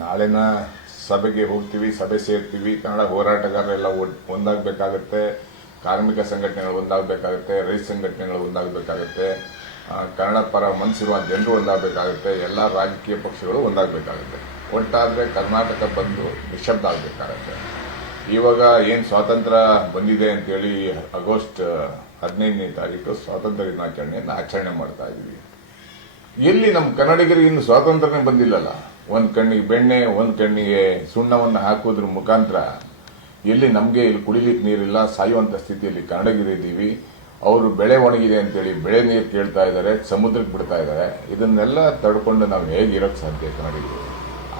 ನಾಳೆನ ಸಭೆಗೆ ಹೋಗ್ತೀವಿ, ಸಭೆ ಸೇರ್ತೀವಿ. ಕನ್ನಡ ಹೋರಾಟಗಾರರೆಲ್ಲ ಒಂದಾಗಬೇಕಾಗತ್ತೆ, ಕಾರ್ಮಿಕ ಸಂಘಟನೆಗಳು ಒಂದಾಗಬೇಕಾಗತ್ತೆ, ರೈತ ಸಂಘಟನೆಗಳು ಒಂದಾಗಬೇಕಾಗತ್ತೆ, ಕನ್ನಡ ಪರ ಮನಸ್ಸಿರುವ ಜನರು ಒಂದಾಗಬೇಕಾಗುತ್ತೆ, ಎಲ್ಲ ರಾಜಕೀಯ ಪಕ್ಷಗಳು ಒಂದಾಗಬೇಕಾಗುತ್ತೆ. ಒಟ್ಟಾದರೆ ಕರ್ನಾಟಕ ಬಂದು ನಿಶಬ್ದ ಆಗಬೇಕಾಗತ್ತೆ. ಇವಾಗ ಏನು ಸ್ವಾತಂತ್ರ್ಯ ಬಂದಿದೆ ಅಂತೇಳಿ ಆಗಸ್ಟ್ 15ನೇ ತಾರೀಕು ಸ್ವಾತಂತ್ರ್ಯ ದಿನಾಚರಣೆಯನ್ನು ಆಚರಣೆ ಮಾಡ್ತಾ ಇದ್ದೀವಿ. ಎಲ್ಲಿ ನಮ್ಮ ಕನ್ನಡಿಗರಿಗೆ ಇನ್ನು ಸ್ವಾತಂತ್ರ್ಯನೇ ಬಂದಿಲ್ಲಲ್ಲ. ಒಂದು ಕಣ್ಣಿಗೆ ಬೆಣ್ಣೆ, ಒಂದು ಕಣ್ಣಿಗೆ ಸುಣ್ಣವನ್ನು ಹಾಕೋದ್ರ ಮುಖಾಂತರ ಎಲ್ಲಿ ನಮಗೆ ಇಲ್ಲಿ ಕುಡಿಲಿಕ್ಕೆ ನೀರಿಲ್ಲ, ಸಾಯುವಂತ ಸ್ಥಿತಿಯಲ್ಲಿ ಕನ್ನಡಿಗರಿದ್ದೀವಿ. ಅವರು ಬೆಳೆ ಒಣಗಿದೆ ಅಂತೇಳಿ ಬೆಳೆ ನೀರು ಕೇಳ್ತಾ ಇದ್ದಾರೆ, ಸಮುದ್ರಕ್ಕೆ ಬಿಡ್ತಾ ಇದ್ದಾರೆ. ಇದನ್ನೆಲ್ಲ ತಡ್ಕೊಂಡು ನಾವು ಹೇಗಿರೋಕ್ಕೆ ಸಾಧ್ಯ ಕನ್ನಡಿಗರು?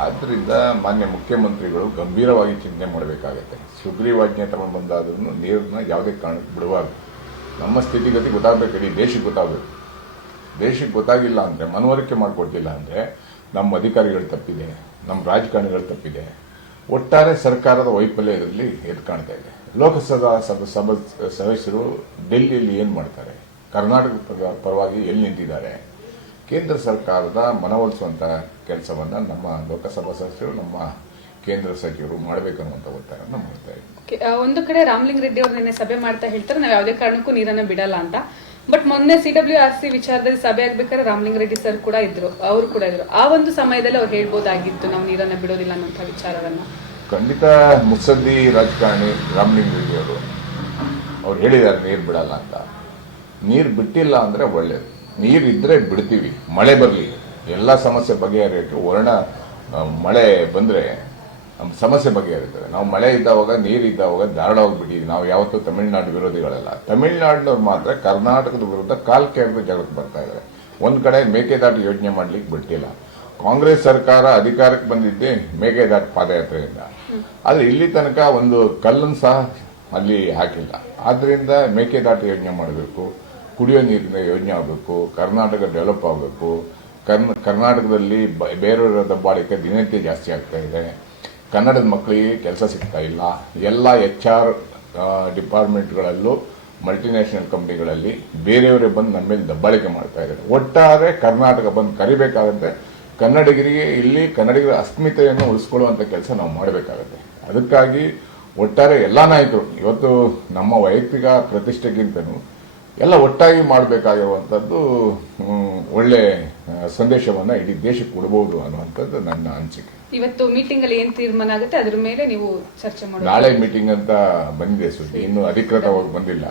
ಆದ್ದರಿಂದ ಮಾನ್ಯ ಮುಖ್ಯಮಂತ್ರಿಗಳು ಗಂಭೀರವಾಗಿ ಚಿಂತನೆ ಮಾಡಬೇಕಾಗತ್ತೆ. ಸುಗ್ರೀವಾಜ್ಞೆ ತಗೊಂಡು ಬಂದಾದ್ರೂ ನೀರನ್ನ ಯಾವುದೇ ಕಾರಣಕ್ಕೆ ಬಿಡಬಾರ್ದು. ನಮ್ಮ ಸ್ಥಿತಿಗತಿ ಗೊತ್ತಾಗಬೇಕು, ಇಡೀ ದೇಶಕ್ಕೆ ಗೊತ್ತಾಗಬೇಕು. ದೇಶಕ್ಕೆ ಗೊತ್ತಾಗಿಲ್ಲ ಅಂದರೆ, ಮನವರಿಕೆ ಮಾಡಿಕೊಡ್ತಿಲ್ಲ ಅಂದರೆ ನಮ್ಮ ಅಧಿಕಾರಿಗಳು ತಪ್ಪಿದೆ, ನಮ್ಮ ರಾಜಕಾರಣಿಗಳು ತಪ್ಪಿದೆ. ಒಟ್ಟಾರೆ ಸರ್ಕಾರದ ವೈಫಲ್ಯ ಇದರಲ್ಲಿ ಎದ್ದು ಕಾಣ್ತಾ ಇದೆ. ಲೋಕಸಭಾ ಸದಸ್ಯರು ಡೆಲ್ಲಿಯಲ್ಲಿ ಏನು ಮಾಡ್ತಾರೆ? ಕರ್ನಾಟಕದ ಪರವಾಗಿ ಎಲ್ಲಿ ನಿಂತಿದ್ದಾರೆ? ಕೇಂದ್ರ ಸರ್ಕಾರದ ಮನವೊಲಿಸುವಂತ ಕೆಲಸವನ್ನ ನಮ್ಮ ಲೋಕಸಭಾ ಸದಸ್ಯರು, ನಮ್ಮ ಕೇಂದ್ರ ಸಚಿವರು ಮಾಡಬೇಕನ್ನುವಂತ ಒತ್ತಾಯವನ್ನು ಮಾಡ್ತಾ ಇದ್ದಾರೆ. ಒಂದು ಕಡೆ ರಾಮಲಿಂಗ ರೆಡ್ಡಿ ಅವರು ನಿನ್ನೆ ಸಭೆ ಮಾಡ್ತಾ ಹೇಳ್ತಾರೆ, ನಾವು ಯಾವುದೇ ಕಾರಣಕ್ಕೂ ನೀರನ್ನ ಬಿಡಲ್ಲ ಅಂತ. ಬಟ್ ಮೊನ್ನೆ CWRC ವಿಚಾರದಲ್ಲಿ ಸಭೆ ಆಗ್ಬೇಕಾದ್ರೆ ರಾಮಲಿಂಗ ರೆಡ್ಡಿ ಸರ್ ಕೂಡ ಇದ್ರು, ಅವರು ಕೂಡ ಇದ್ರು. ಆ ಒಂದು ಸಮಯದಲ್ಲಿ ಅವ್ರು ಹೇಳ್ಬೋದಾಗಿತ್ತು ನಾವು ನೀರನ್ನ ಬಿಡೋದಿಲ್ಲ ಅನ್ನೋಂಥ ವಿಚಾರವನ್ನ. ಖಂಡಿತ ಮುತ್ಸದ್ದಿ ರಾಜಕಾರಣಿ ರಾಮಲಿಂಗ ರೆಡ್ಡಿ ಅವರು ಅವ್ರು ಹೇಳಿದ್ದಾರೆ ನೀರು ಬಿಡಲ್ಲ ಅಂತ. ನೀರು ಬಿಟ್ಟಿಲ್ಲ ಅಂದ್ರೆ ಒಳ್ಳೇದು. ನೀರಿದ್ರೆ ಬಿಡ್ತೀವಿ, ಮಳೆ ಬರಲಿ, ಎಲ್ಲ ಸಮಸ್ಯೆ ಬಗೆಹರಿಯೋಕೆ. ಮಳೆ ಬಂದ್ರೆ ಸಮಸ್ಯೆ ಬಗೆಹರಿತದೆ. ನಾವು ಮಳೆ ಇದ್ದಾವಾಗ, ನೀರಿದ್ದಾವಾಗ ಧಾರಾಳವಾಗಿ ಬಿಟ್ಟಿದ್ವಿ. ನಾವು ಯಾವತ್ತೂ ತಮಿಳುನಾಡು ವಿರೋಧಿಗಳಲ್ಲ. ತಮಿಳುನಾಡಿನವ್ರು ಮಾತ್ರ ಕರ್ನಾಟಕದ ವಿರುದ್ಧ ಕಾಲ್ ಕೆರೆದು ಜಗಕ್ಕೆ ಬರ್ತಾ ಇದ್ದಾರೆ. ಒಂದ್ ಕಡೆ ಮೇಕೆದಾಟು ಯೋಜನೆ ಮಾಡ್ಲಿಕ್ಕೆ ಬಿಟ್ಟಿಲ್ಲ. ಕಾಂಗ್ರೆಸ್ ಸರ್ಕಾರ ಅಧಿಕಾರಕ್ಕೆ ಬಂದಿದ್ದೆ ಮೇಕೆದಾಟು ಪಾದಯಾತ್ರೆಯಿಂದ. ಆದ್ರೆ ಇಲ್ಲಿ ತನಕ ಒಂದು ಕಲ್ಲನ್ನು ಸಹ ಅಲ್ಲಿ ಹಾಕಿಲ್ಲ. ಆದ್ರಿಂದ ಮೇಕೆದಾಟು ಯೋಜನೆ ಮಾಡಬೇಕು, ಕುಡಿಯೋ ನೀರಿನ ಯೋಜನೆ ಆಗಬೇಕು, ಕರ್ನಾಟಕ ಡೆವಲಪ್ ಆಗಬೇಕು. ಕರ್ನಾಟಕದಲ್ಲಿ ಬೇರೆಯವರ ದಬ್ಬಾಳಿಕೆ ದಿನನಿತ್ಯ ಜಾಸ್ತಿ ಆಗ್ತಾ ಇದೆ. ಕನ್ನಡದ ಮಕ್ಕಳಿಗೆ ಕೆಲಸ ಸಿಗ್ತಾ ಇಲ್ಲ. ಎಲ್ಲ HR ಡಿಪಾರ್ಟ್ಮೆಂಟ್ಗಳಲ್ಲೂ ಮಲ್ಟಿನ್ಯಾಷನಲ್ ಕಂಪನಿಗಳಲ್ಲಿ ಬೇರೆಯವರೇ ಬಂದು ನಮ್ಮ ಮೇಲೆ ದಬ್ಬಾಳಿಕೆ ಮಾಡ್ತಾ ಇದ್ದಾರೆ. ಒಟ್ಟಾರೆ ಕರ್ನಾಟಕ ಬಂದು ಕರಿಬೇಕಾಗತ್ತೆ. ಕನ್ನಡಿಗರಿಗೆ ಇಲ್ಲಿ ಕನ್ನಡಿಗರ ಅಸ್ಮಿತೆಯನ್ನು ಉಳಿಸ್ಕೊಳ್ಳುವಂತ ಕೆಲಸ ನಾವು ಮಾಡಬೇಕಾಗತ್ತೆ. ಅದಕ್ಕಾಗಿ ಒಟ್ಟಾರೆ ಎಲ್ಲಾ ನಾಯಕರು ಇವತ್ತು ನಮ್ಮ ವೈಯಕ್ತಿಕ ಪ್ರತಿಷ್ಠೆಗಿಂತನೂ ಎಲ್ಲ ಒಟ್ಟಾಗಿ ಮಾಡಬೇಕಾಗಿರುವಂತದ್ದು ಒಳ್ಳೆ ಸಂದೇಶವನ್ನ ಇಡೀ ದೇಶಕ್ಕೆ ಕೊಡಬಹುದು ಅನ್ನುವಂಥದ್ದು ನನ್ನ ಅನಿಸಿಕೆ. ಇವತ್ತು ಮೀಟಿಂಗ್ ಅಲ್ಲಿ ಏನ್ ತೀರ್ಮಾನ ಆಗುತ್ತೆ ಅದ್ರ ಮೇಲೆ ನೀವು ಚರ್ಚೆ ಮಾಡಿ. ನಾಳೆ ಮೀಟಿಂಗ್ ಅಂತ ಬಂದಿದೆ ಸುದ್ದಿ, ಇನ್ನು ಅಧಿಕೃತವಾಗಿ ಬಂದಿಲ್ಲ.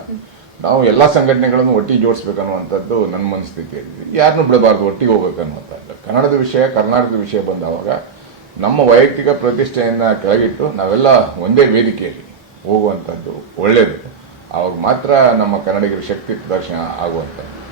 ನಾವು ಎಲ್ಲಾ ಸಂಘಟನೆಗಳನ್ನು ಒಟ್ಟಿಗೆ ಜೋಡಿಸಬೇಕನ್ನುವಂಥದ್ದು ನನ್ನ ಮನಸ್ಥಿತಿ. ಯಾರನ್ನೂ ಬಿಡಬಾರ್ದು, ಒಟ್ಟಿಗೆ ಹೋಗ್ಬೇಕನ್ನುವಂಥದ್ದು. ಕನ್ನಡದ ವಿಷಯ, ಕರ್ನಾಟಕದ ವಿಷಯ ಬಂದಾಗ ನಮ್ಮ ವೈಯಕ್ತಿಕ ಪ್ರತಿಷ್ಠೆಯನ್ನ ಕೆಳಗಿಟ್ಟು ನಾವೆಲ್ಲ ಒಂದೇ ವೇದಿಕೆಯಲ್ಲಿ ಹೋಗುವಂಥದ್ದು ಒಳ್ಳೆಯದು. ಅವಾಗ ಮಾತ್ರ ನಮ್ಮ ಕನ್ನಡಿಗರ ಶಕ್ತಿ ಪ್ರದರ್ಶನ ಆಗುವಂಥದ್ದು.